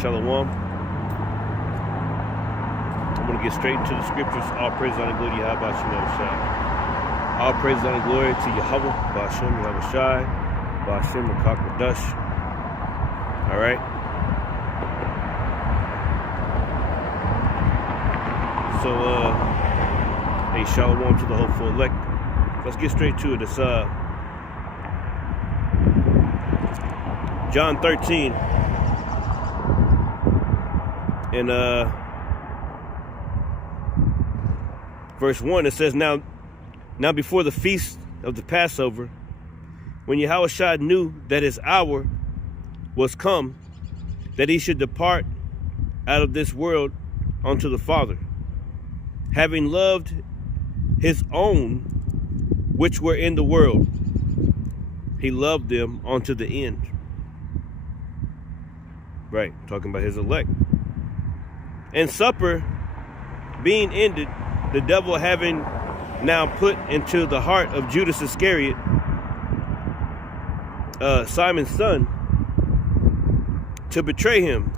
Shalom. I'm going to get straight into the scriptures. All praise and glory to Yahweh Ba'Shem Shai. All praise and glory to Yahweh Ba'Shem Yahweh Shai. Ba'Shem Makakadash. All right. So, hey, shalom to the hopeful elect. Let's get straight to it. It's John 13. In verse 1, it says, Now before the feast of the Passover, when Yahushua knew that his hour was come, that he should depart out of this world unto the Father, having loved his own which were in the world, he loved them unto the end. Right, talking about his elect. And supper being ended, the devil having now put into the heart of Judas Iscariot, Simon's son, to betray him.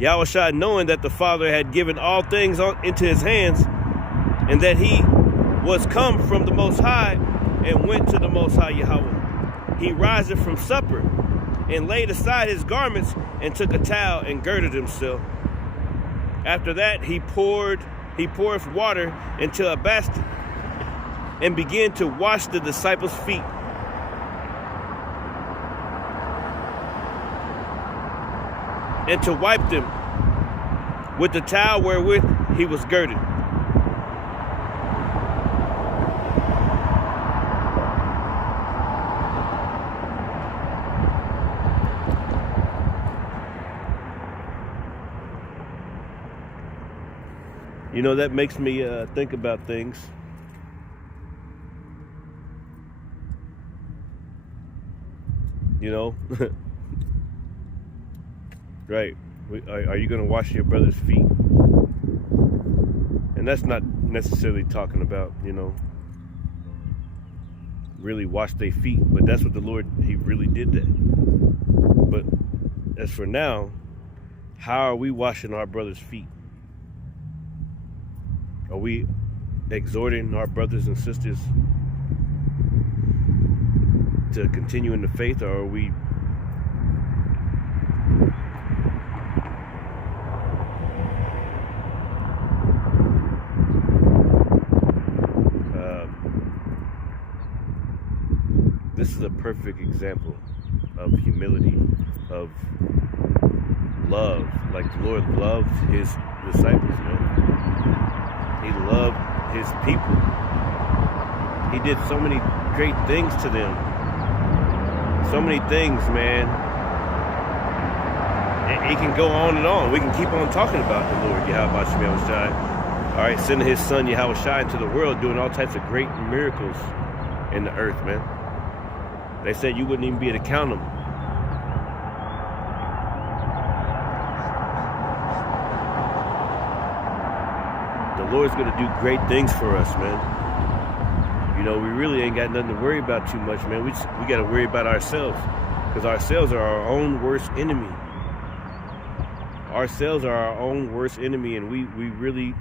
Yahushua, knowing that the Father had given all things into his hands, and that he was come from the Most High, and went to the Most High Yahweh, he riseth from supper, and laid aside his garments, and took a towel, and girded himself. After that, he poured water into a basket and began to wash the disciples' feet. And to wipe them with the towel wherewith he was girded. You know, that makes me think about things. You know, right. Are you going to wash your brother's feet? And that's not necessarily talking about, you know, really wash their feet. But that's what the Lord, he really did that. But as for now, how are we washing our brother's feet? Are we exhorting our brothers and sisters to continue in the faith, or are we this is a perfect example of humility, of love. Like the Lord loved his disciples, man. He loved his people. He did so many great things to them. So many things, man. And it can go on and on. We can keep on talking about the Lord, Yahweh Ba'Shem Shai. All right, sending his son, Yahweh Shai, into the world, doing all types of great miracles in the earth, man. They said you wouldn't even be able to count them. The Lord's going to do great things for us, man. You know, we really ain't got nothing to worry about too much, man. We got to worry about ourselves, because ourselves are our own worst enemy. Ourselves are our own worst enemy, and we really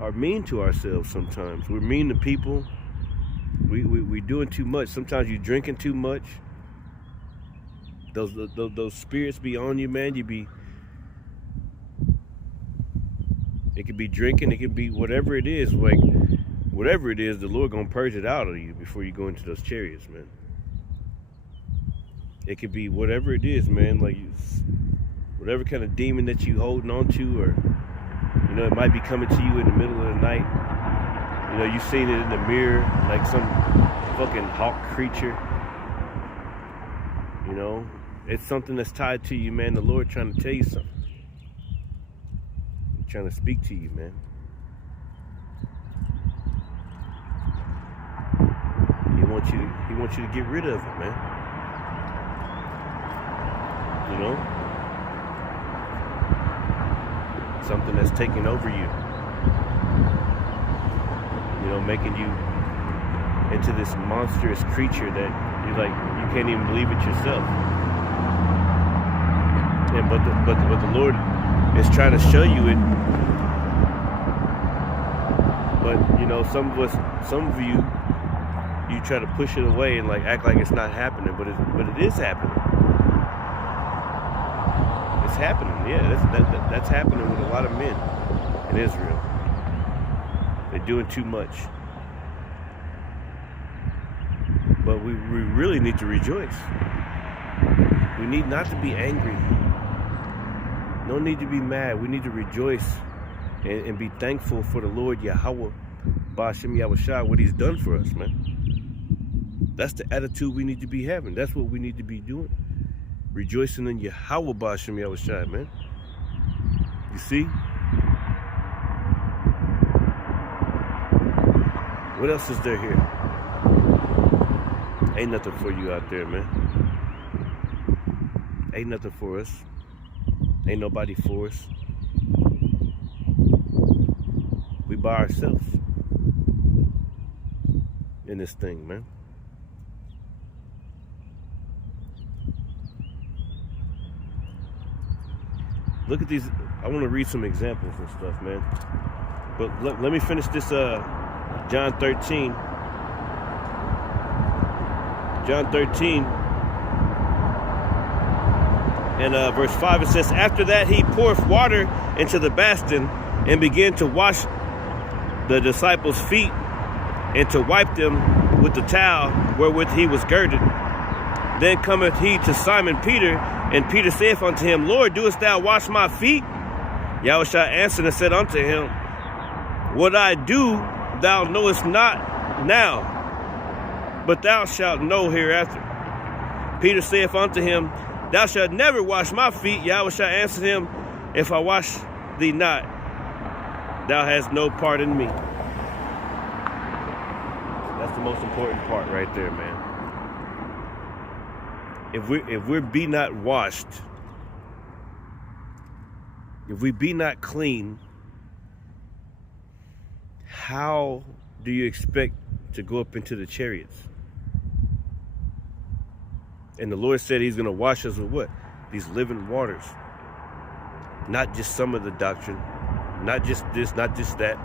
are mean to ourselves sometimes. We're mean to people. We doing too much. Sometimes you drinking too much. Those spirits be on you, man. It could be drinking, it could be whatever it is. Like, whatever it is, the Lord gonna purge it out of you before you go into those chariots, man. It could be whatever it is, man. Like, whatever kind of demon that you holding on to, or, you know, it might be coming to you in the middle of the night. You know, you seen it in the mirror, like some fucking hawk creature. You know, it's something that's tied to you, man. The Lord trying to tell you something. Trying to speak to you, man. He wants you to get rid of it, man. You know? Something that's taking over you. You know, making you into this monstrous creature that you can't even believe it yourself. And but the Lord is trying to show you it. But you know, some of you try to push it away and act like it's not happening, but it is happening. It's happening. Yeah, that's happening with a lot of men in Israel. They're doing too much. But we really need to rejoice. We need not to be angry. No need to be mad. We need to rejoice and be thankful for the Lord Yahweh Ba'ashem Yahushua, what he's done for us, man. That's the attitude we need to be having. That's what we need to be doing. Rejoicing in Yahweh Ba'ashem Yahushua, man. You see? What else is there here? Ain't nothing for you out there, man. Ain't nothing for us. Ain't nobody for us. We by ourselves in this thing, man. Look at these. I want to read some examples and stuff, man. But let me finish this John 13. John 13 and verse 5, it says, after that he poureth water into the basin and began to wash the disciples' feet and to wipe them with the towel wherewith he was girded. Then cometh he to Simon Peter, and Peter saith unto him, Lord, doest thou wash my feet? Yahushua answered and said unto him, what I do thou knowest not now, but thou shalt know hereafter. Peter saith unto him, thou shalt never wash my feet. Yahushua answered him, if I wash thee not, thou hast no part in me. That's the most important part right there, man. If we be not washed, if we be not clean, how do you expect to go up into the chariots? And the Lord said he's going to wash us with what? These living waters. Not just some of the doctrine. Not just this, not just that.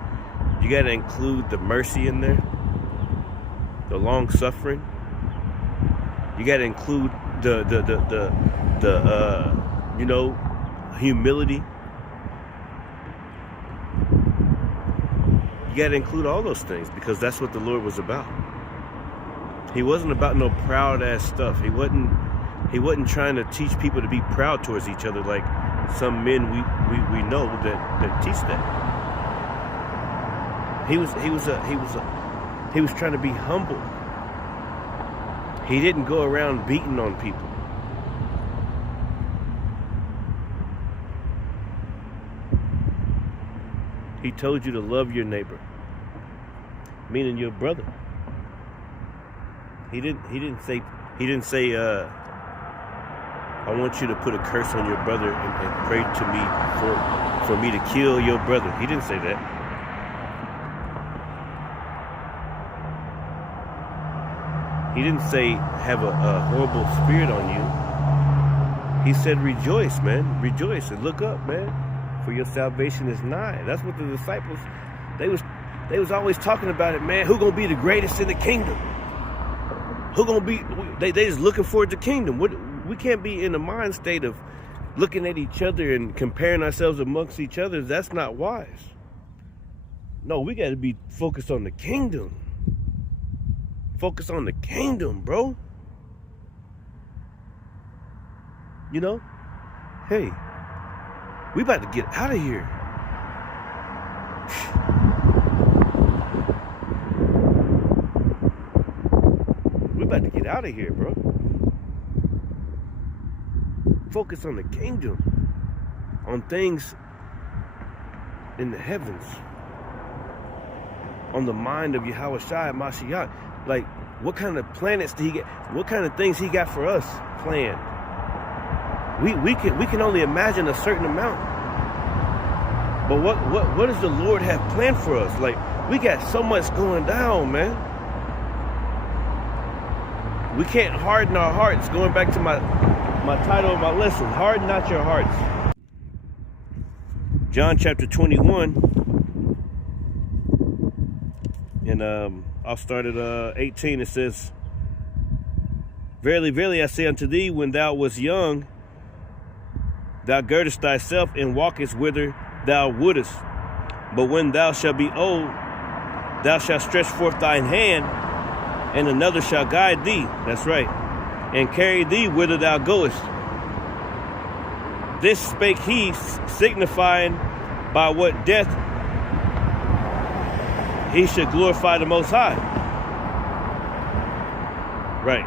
You got to include the mercy in there. The long suffering. You got to include the humility. You got to include all those things because that's what the Lord was about. He wasn't about no proud ass stuff. He wasn't trying to teach people to be proud towards each other like some men we know that teach that. He was trying to be humble. He didn't go around beating on people. He told you to love your neighbor, meaning your brother. He didn't say I want you to put a curse on your brother and pray to me for me to kill your brother. He didn't say that. He didn't say have a horrible spirit on you. He said rejoice, man. Rejoice and look up, man. For your salvation is nigh. That's what the disciples, they was always talking about it, man. Who gonna be the greatest in the kingdom? Who gonna be? They just looking forward to the kingdom. We can't be in the mind state of looking at each other and comparing ourselves amongst each other. That's not wise. No, we got to be focused on the kingdom. Focus on the kingdom, bro. You know? Hey, we about to get out of here. We about to get out of here, bro. Focus on the kingdom. On things in the heavens. on the mind of Yahweh Shai Mashiach. Like, what kind of planets did he get? What kind of things he got for us planned? We can only imagine a certain amount. But what does the Lord have planned for us? Like, we got so much going down, man. We can't harden our hearts. Going back to my title of my lesson, harden not your hearts. John chapter 21. And I'll start at 18. It says, Verily, verily, I say unto thee, when thou wast young, thou girdest thyself and walkest whither thou wouldest. But when thou shalt be old, thou shalt stretch forth thine hand, and another shall guide thee. That's right. And carry thee whither thou goest. This spake he, signifying by what death he should glorify the Most High. Right.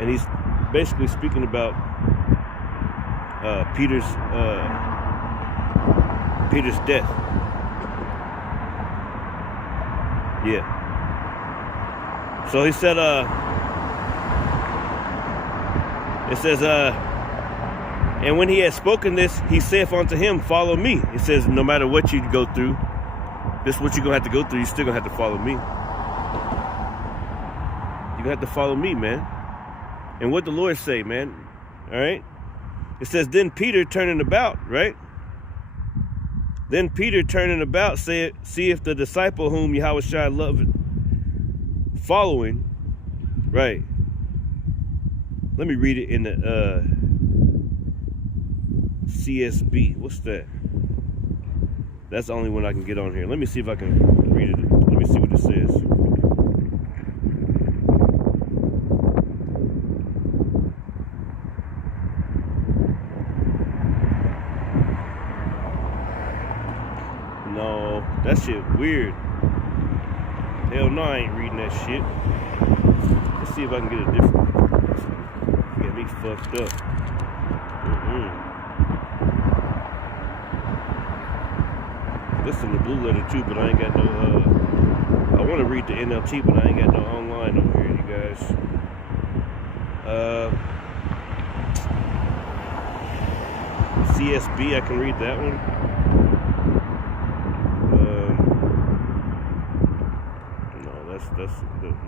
And he's basically speaking about Peter's death. Yeah. So he said, it says, and when he had spoken this, he saith unto him, follow me. It says, no matter what you go through, this is what you're going to have to go through. You're still going to have to follow me. You're going to have to follow me, man. And what the Lord say, man? All right? It says, then Peter turning about, right? Then Peter turning about, said, see if the disciple whom Yahweh Shai loved following, right? Let me read it in the CSB. What's that? That's the only one I can get on here. Let me see if I can read it. Let me see what it says. No, that shit weird. Hell no, I ain't reading that shit. Let's see if I can get a different one. Get me fucked up. Listen to Blue Letter too, but I ain't got no, I want to read the NLT, but I ain't got no online over here, you guys. CSB, I can read that one.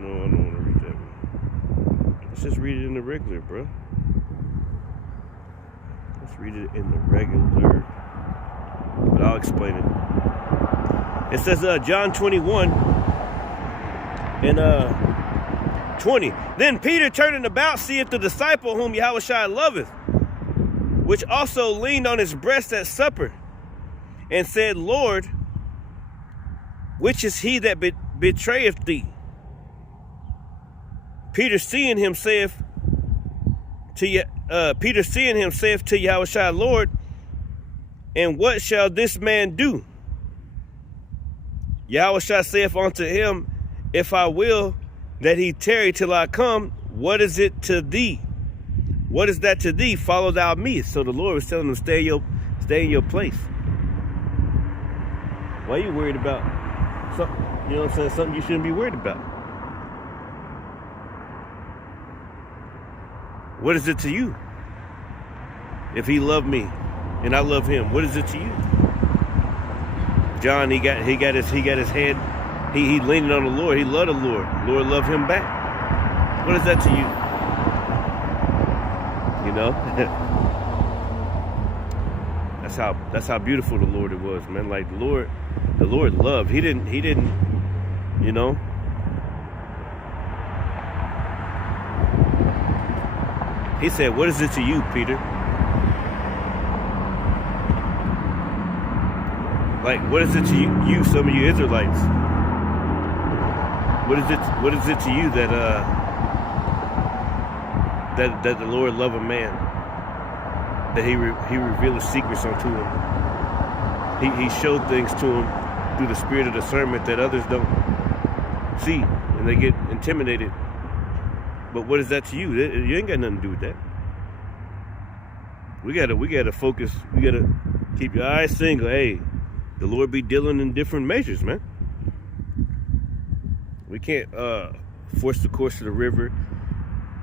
No, I don't want to read that one. Let's just read it in the regular, bro. Let's read it in the regular. But I'll explain it. It says John 21 and 20. Then Peter turning about seeth the disciple whom Yahweh Shai loveth, which also leaned on his breast at supper, and said, Lord, which is he that betrayeth thee? Peter seeing him saith to Yahweh Shai, Lord, and what shall this man do? Yahweh Shai saith unto him, if I will that he tarry till I come, what is it to thee? What is that to thee? Follow thou me. So the Lord was telling him, stay in your place. Why are you worried about something? You know what I'm saying? Something you shouldn't be worried about. What is it to you? If he loved me and I love him, what is it to you? John, he got his head. He leaned on the Lord. He loved the Lord. The Lord loved him back. What is that to you? You know? That's how beautiful the Lord it was, man. Like the Lord loved. He didn't, you know. He said, what is it to you, Peter? Like, what is it to you, some of you Israelites? What is it to you that the Lord love a man? That he revealed his secrets unto him. He showed things to him through the spirit of discernment that others don't see, and they get intimidated. But what is that to you? You ain't got nothing to do with that. We gotta focus. We gotta keep your eyes single. Hey, the Lord be dealing in different measures, man. We can't force the course of the river,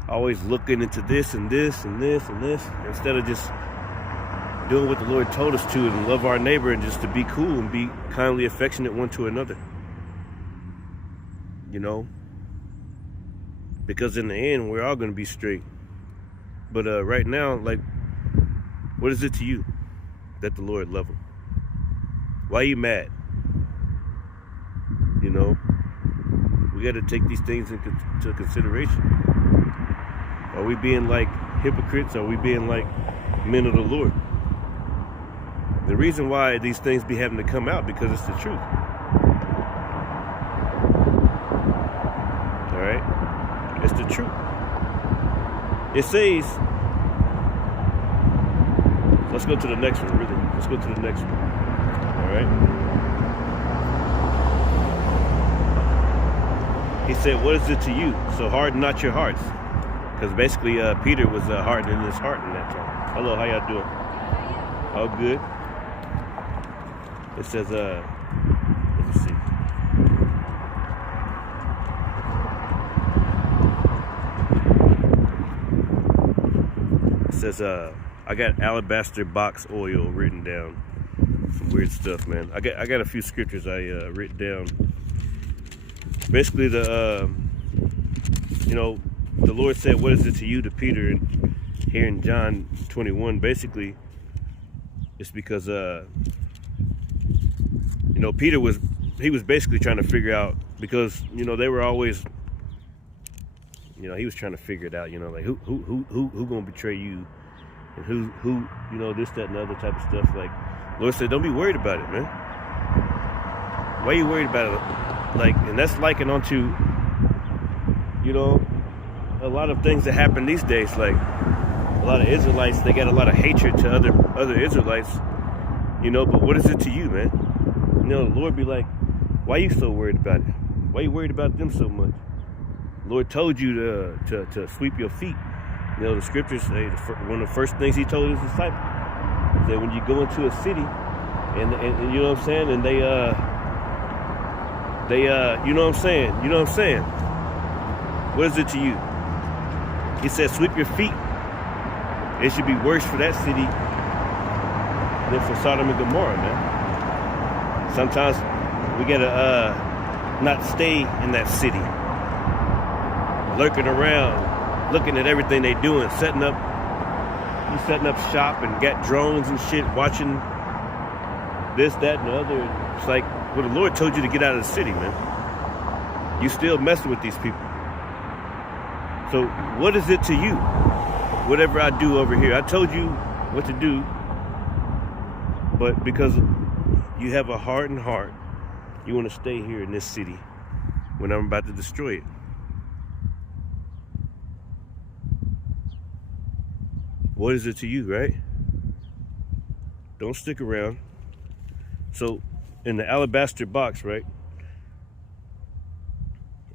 always looking into this and this and this and this, instead of just doing what the Lord told us to and love our neighbor and just to be cool and be kindly affectionate one to another. You know? Because in the end, we're all going to be straight. But right now, like, what is it to you that the Lord love him? Why are you mad? You know? We got to take these things into consideration. Are we being like hypocrites? Are we being like men of the Lord? The reason why these things be having to come out, because it's the truth. All right? It's the truth. It says, let's go to the next one, really. Let's go to the next one. All right? He said, what is it to you? So harden not your hearts. Because basically Peter was hardening his heart in that time. Hello, how y'all doing? All good. It says, let me see. It says, I got alabaster box oil written down. Some weird stuff, man. I got a few scriptures I written down. Basically, the Lord said, what is it to you, to Peter? And here in John 21, basically, it's because, Peter was basically trying to figure out, because, they were always, he was trying to figure it out, like who gonna betray you, and who, this, that, and the other type of stuff. Like, Lord said, don't be worried about it, man. Why are you worried about it? Like, and that's likened onto, a lot of things that happen these days. Like, a lot of Israelites, they got a lot of hatred to other Israelites, but what is it to you, man? The Lord be like, why are you so worried about it? Why are you worried about them so much? The Lord told you to sweep your feet. The scriptures say one of the first things he told his disciples is that when you go into a city and you know what I'm saying, and they you know what I'm saying, what is it to you? He said, sweep your feet. It should be worse for that city than for Sodom and Gomorrah, man. Sometimes we gotta not stay in that city, lurking around, looking at everything they doing, setting up shop and got drones and shit, watching this, that, and the other. It's like, well, the Lord told you to get out of the city, man. You still messing with these people. So what is it to you? Whatever I do over here, I told you what to do, but because you have a hardened heart, you want to stay here in this city when I'm about to destroy it. What is it to you, right? Don't stick around. So in the alabaster box, right?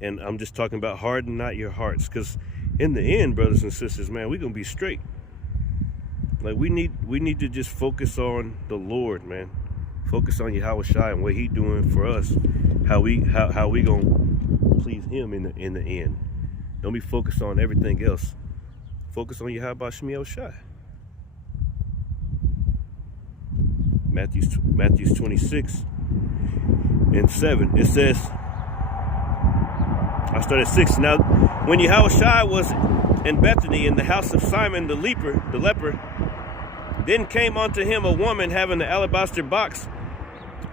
And I'm just talking about harden not your hearts, because in the end, brothers and sisters, man, we're gonna be straight. Like, we need to just focus on the Lord, man. Focus on Yahweh Shai and what he doing for us, how we gonna please him in the end. Don't be focused on everything else. Focus on Yahweh Shai. Matthew 26 and 7. It says, I started 6. Now, when Yahushua was in Bethany in the house of Simon the leper, then came unto him a woman having the alabaster box,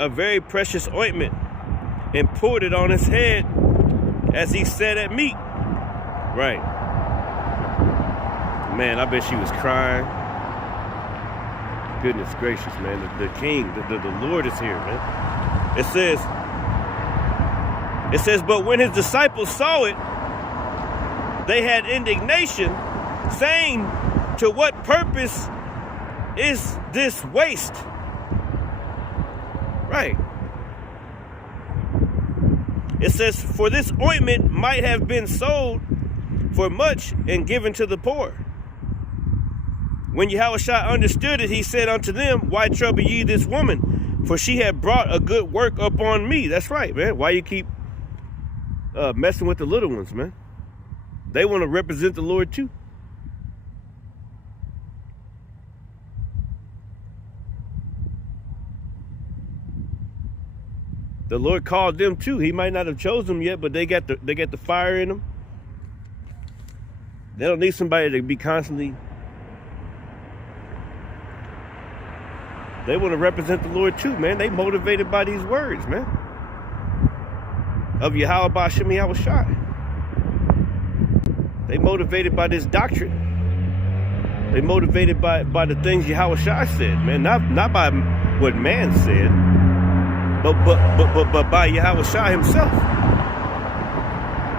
a very precious ointment, and poured it on his head as he sat at meat. Right. Man, I bet she was crying. Goodness gracious, man. The King, the Lord is here, man. It says, but when his disciples saw it, they had indignation, saying, to what purpose is this waste? Right. It says, for this ointment might have been sold for much and given to the poor. When Yahushua understood it, he said unto them, why trouble ye this woman? For she had brought a good work upon me. That's right, man. Why you keep messing with the little ones, man? They want to represent the Lord too. The Lord called them too. He might not have chosen them yet, but they got the fire in them. They don't need somebody to be constantly. They want to represent the Lord too, man. They motivated by these words, man. Of Yahweh Ba'Shem Yahweh Shai. They motivated by this doctrine. They motivated by the things Yahweh Shai said, man. Not by what man said, but by Yahweh Shai himself.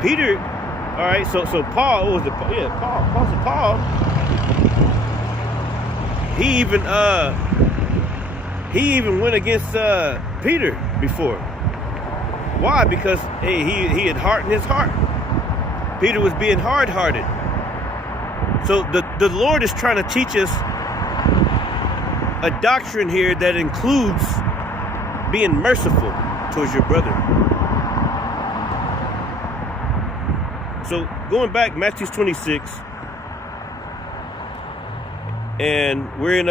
Peter, all right. So Paul, what was it? Yeah, Paul. He even went against Peter before. Why? Because he had hardened his heart. Peter was being hard-hearted. So the Lord is trying to teach us a doctrine here that includes being merciful towards your brother. So going back, Matthew 26, and we're in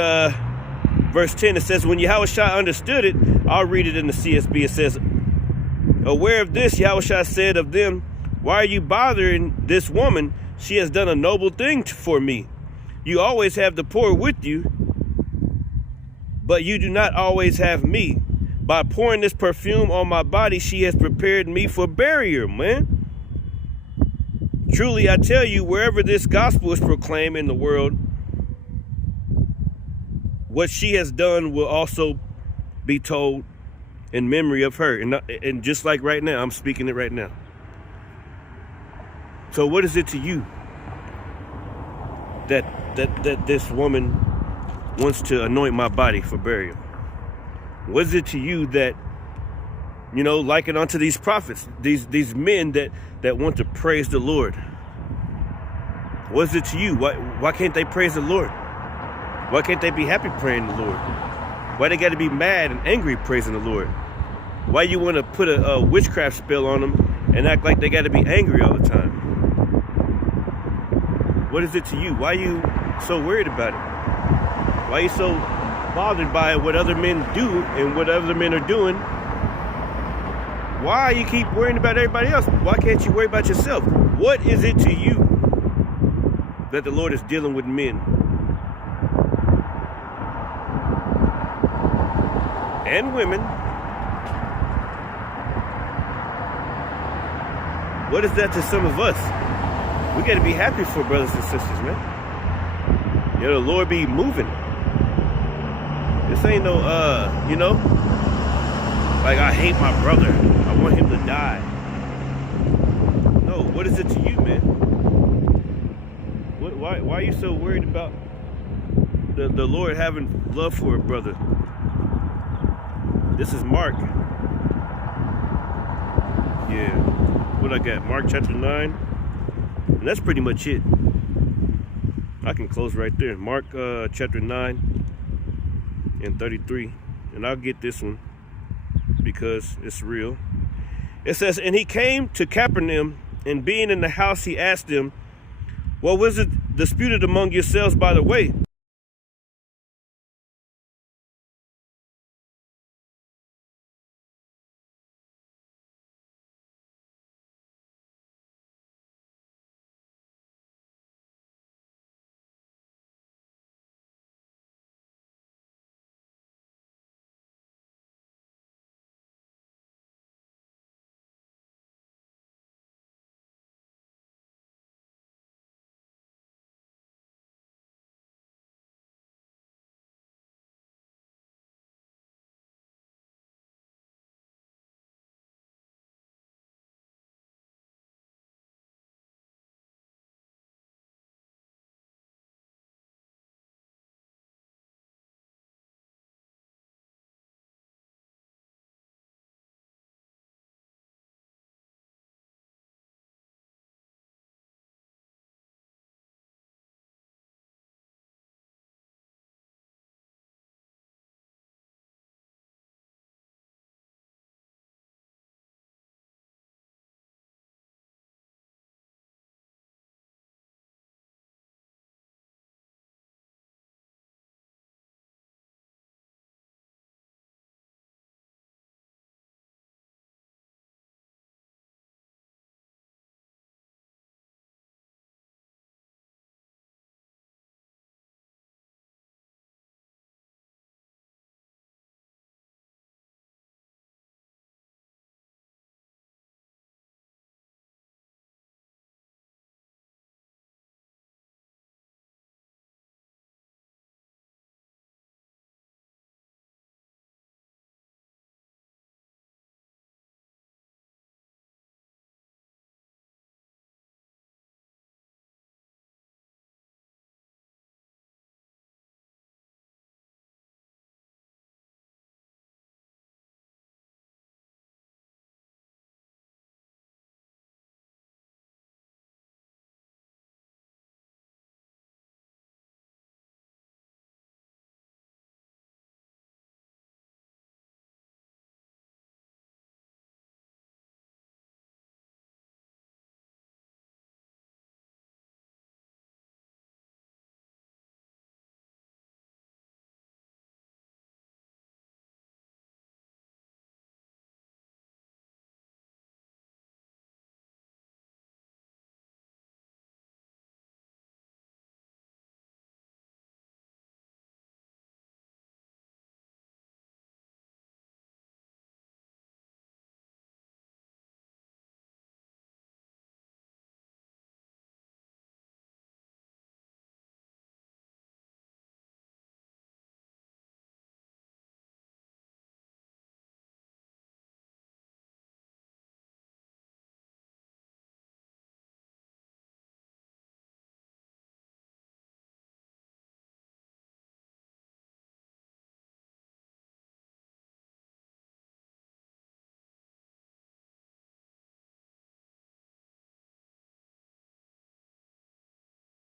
verse 10. It says, when Yahushua understood it, I'll read it in the CSB. It says, aware of this, Yahushua said of them, why are you bothering this woman? She has done a noble thing for me. You always have the poor with you, but you do not always have me. By pouring this perfume on my body, she has prepared me for burial, man. Truly, I tell you, wherever this gospel is proclaimed in the world, what she has done will also be told in memory of her. And just like right now, I'm speaking it right now. So what is it to you that this woman wants to anoint my body for burial? What is it to you that, liken unto these prophets, these men that want to praise the Lord? What is it to you? Why can't they praise the Lord? Why can't they be happy praying the Lord? Why they got to be mad and angry praising the Lord? Why you want to put a witchcraft spell on them and act like they got to be angry all the time? What is it to you? Why are you so worried about it? Why are you so bothered by what other men do and what other men are doing? Why you keep worrying about everybody else? Why can't you worry about yourself? What is it to you that the Lord is dealing with men and women? What is that to some of us? We got to be happy for brothers and sisters, man. The Lord be moving. This ain't no, like I hate my brother. I want him to die. No, what is it to you, man? Why are you so worried about the Lord having love for a brother? This is Mark. Yeah. What I got? Mark chapter 9. And that's pretty much it. I can close right there. Mark chapter 9 and 33. And I'll get this one because it's real. It says, and he came to Capernaum, and being in the house, he asked them, what was it disputed among yourselves by the way?